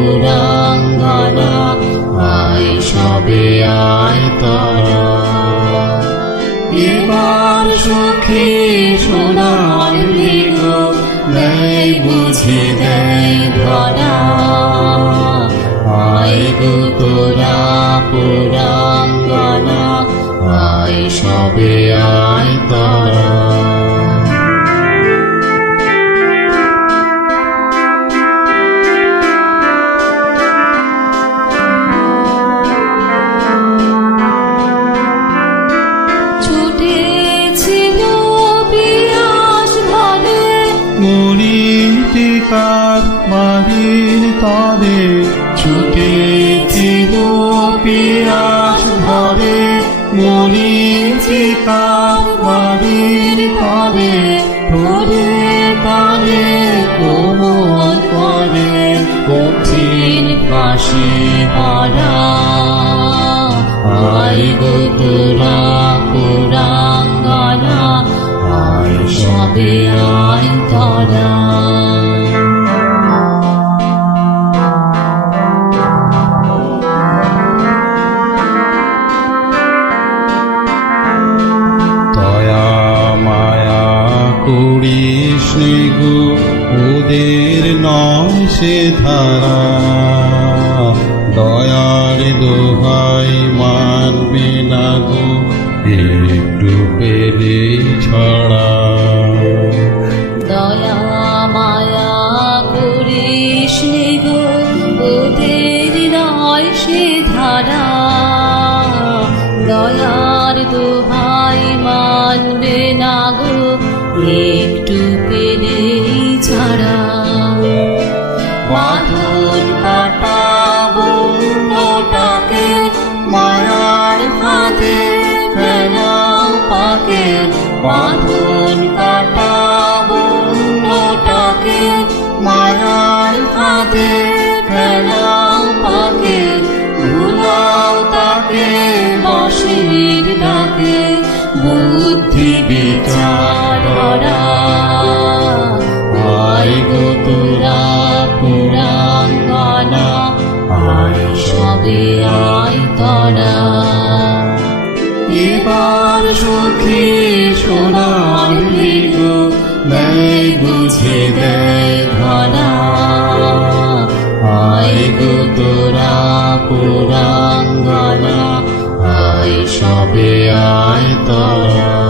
পুরাঙ্গনা, আয় সবে আয় তারা। এবার সুখী সোনার মৃগ দেয় বুঝে দেয় ধরা, আয় গো তোরা পুরাঙ্গনা, আয় সবে আয় তারা। মরীচিকার বাড়ির তরে ছুটেছিল পিয়াস ধরে, মরীচিকার বাড়ির তরে ধরে তারে কোমল করে কঠিন ফাঁসি পড়া, আয় গো তোরা পুরাঙ্গনা, আয় সবে আয় তারা। করিস গো ওদের নয় সে ধারা, দয়ার দোহাই মানবে না গো একটু পেলে ছড়া। দয়া মায়া করিস গো ওদের নয় সে ধারা, দয়ার দোহাই মানবে না গো একটু পেলেই ছাড়া। বাঁধন কাটা বন্ধটাকে মায়ার ফাঁদে ফেলাও পাকে, বাঁধন কাটা বন্ধটাকে মায়ার ফাঁদে ফেলাও পাকে, ভুলাও তাকে বশীর ডাকে বুদ্ধি বিচার করা, আয় গো তোরা পুরাঙ্গনা, আয় সবে আয় তারা। এবার সুখী সোনার মৃগ দেয় বুঝে দেয় ধরা, আয় গো তোরা পুরাঙ্গনা, আয় সবে আয় তারা।